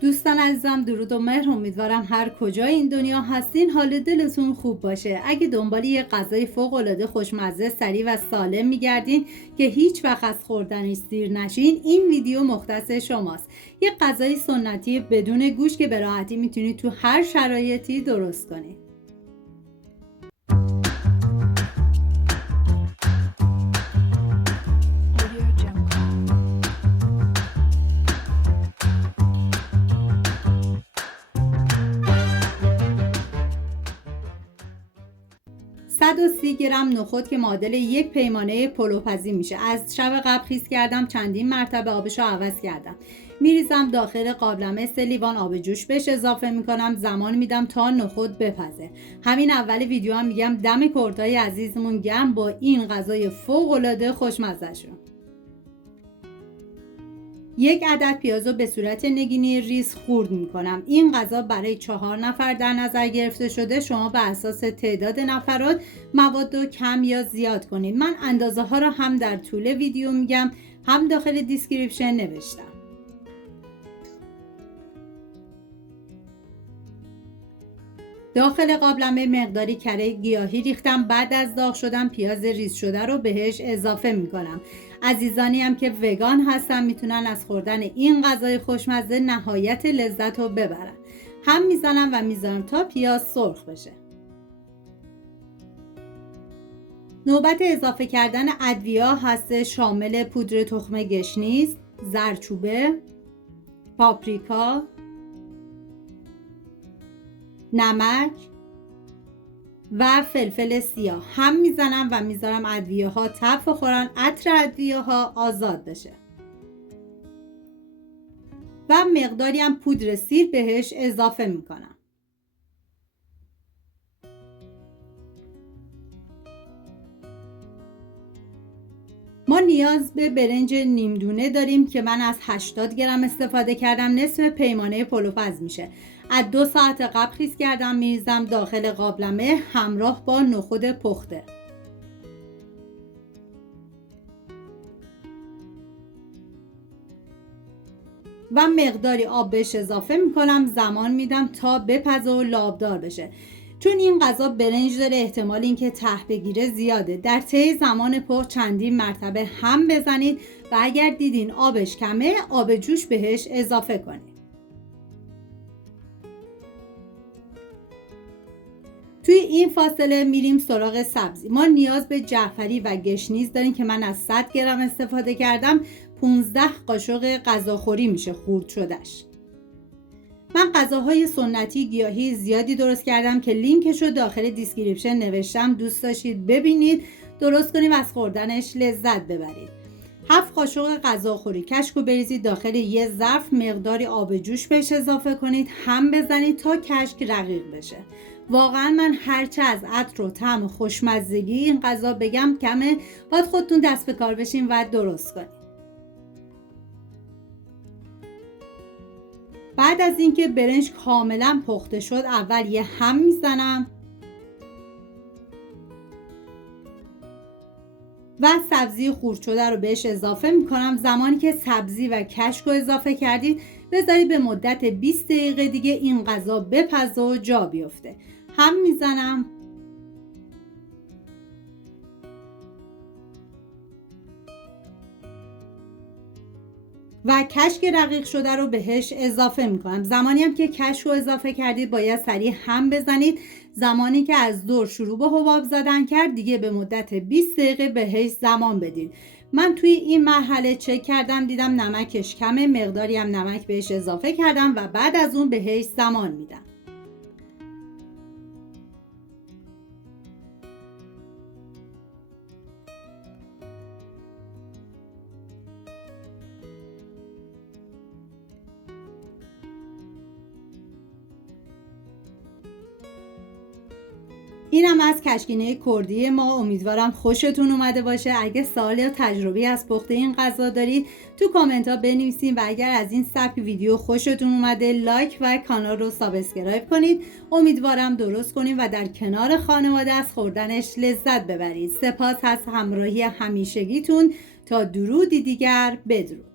دوستان عزیزم، درود و مهر. امیدوارم هر کجای این دنیا هستین حال دلتون خوب باشه. اگه دنبال یه غذای فوق‌العاده خوشمزه، سریع و سالم میگردین که هیچ وقت از خوردنش سیر نشین، این ویدیو مختص شماست. یه غذای سنتی بدون گوشت که به راحتی میتونید تو هر شرایطی درست کنید. 130 گرم نخود که معادل یک پیمانه پلوپزی میشه. از شب قبل خیس کردم، چندین مرتبه آبشو عوض کردم. میریزم داخل قابلمه، 3 لیوان آب جوش بهش اضافه میکنم، زمان میدم تا نخود بپزه. همین اول ویدیو هم میگم دم کردای عزیزمون گرم با این غذای فوق العاده خوشمزه شون. 1 عدد پیاز رو به صورت نگینی ریز خورد میکنم. این غذا برای 4 نفر در نظر گرفته شده. شما به اساس تعداد نفرات مواد رو کم یا زیاد کنید. من اندازه ها رو هم در طول ویدیو میگم، هم داخل دیسکریپشن نوشتم. داخل قابلمه مقداری کره گیاهی ریختم. بعد از داغ شدن پیاز ریز شده رو بهش اضافه میکنم. عزیزانی هم که وگان هستن میتونن از خوردن این غذای خوشمزه نهایت لذت رو ببرن. هم میزنم و میذارم تا پیاز سرخ بشه. نوبت اضافه کردن ادویه هست، شامل پودر تخم گشنیز، زردچوبه، پاپریکا، نمک و فلفل سیاه. هم میزنم و میذارم ادویه ها تب بخورن، عطر ادویه ها آزاد بشه. و مقداری هم پودر سیر بهش اضافه میکنم. ما نیاز به برنج نیم دونه داریم که من از 80 گرم استفاده کردم. نصف پیمانه پلوپز میشه. از 2 ساعت قبل خیس کردم، میریزم داخل قابلمه همراه با نخود پخته. و مقداری آب بهش اضافه میکنم، زمان میدم تا بپزه و لابدار بشه. چون این غذا برنج داره، احتمال اینکه ته بگیره زیاده. در طی زمان پخت چندین مرتبه هم بزنید و اگر دیدین آبش کمه، آب جوش بهش اضافه کنید. توی این فاصله میریم سراغ سبزی. ما نیاز به جعفری و گشنیز داریم که من از 100 گرم استفاده کردم. 15 قاشق غذاخوری میشه خورد شدهش. من غذاهای سنتی گیاهی زیادی درست کردم که لینکشو داخل دیسکریپشن نوشتم. دوست داشتید ببینید، درست کنید و از خوردنش لذت ببرید. 7 قاشق غذاخوری کشکو بریزید داخل یه ظرف، مقداری آب جوش بهش اضافه کنید، هم بزنید تا کشک رقیق بشه. واقعا من هرچه از عطر و طعم خوشمزگی این غذا بگم کمه. باید خودتون دست به کار بشین و درست کنید. بعد از اینکه برنج کاملا پخته شد، اول یه هم میزنم و سبزی خورد شده رو بهش اضافه میکنم. زمانی که سبزی و کشک رو اضافه کردید، بذارید به مدت 20 دقیقه دیگه این غذا بپزه و جا بیفته. هم میزنم و کشک رقیق شده رو بهش اضافه میکنم. زمانی هم که کشک رو اضافه کردید باید سریع هم بزنید. زمانی که از دور شروع به حباب زدن کرد، دیگه به مدت 20 دقیقه بهش زمان بدید. من توی این مرحله چک کردم، دیدم نمکش کمه، مقداری هم نمک بهش اضافه کردم و بعد از اون بهش زمان میدم. اینم از کشکینه کردی ما. امیدوارم خوشتون اومده باشه. اگه سوال یا تجربه از پخت این غذا دارید تو کامنت ها بنویسین و اگر از این سبک ویدیو خوشتون اومده لایک و کانال رو سابسکرایب کنید. امیدوارم درست کنید و در کنار خانواده از خوردنش لذت ببرید. سپاس از همراهی همیشگیتون. تا درودی دیگر، بدرود.